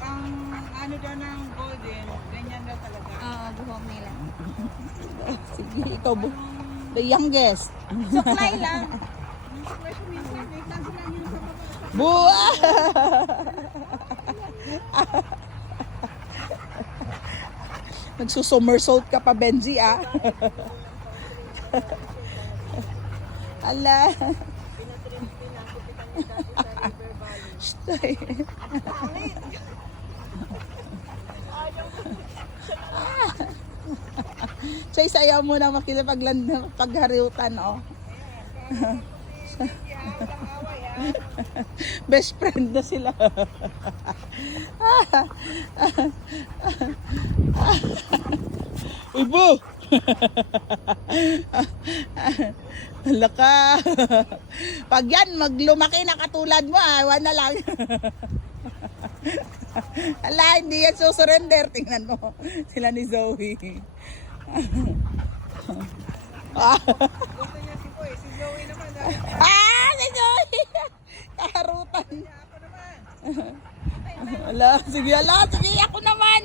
ang ano daw ng golden, ganyan daw talaga. Oo, buhok nila. Sige, ikaw the youngest. Suklay lang. Yung presyo minsan, may tanso lang yung sa baba. Buwa! Nagsusomersault ka pa, Benji, ah. Ala. Stay. Chay, sayaw mo na paghariutan, oh. Best friend na sila. Uy, bu! Hala ka. Pag yan, maglumaki na katulad mo, awan na lang. Hala, hindi yan susurrender. Tingnan mo. Sila ni Zoe. Gusto niya si Boy, si Zoe naman. Si Zoe! Kaharutan. Ako naman. Ala, sige, ako naman.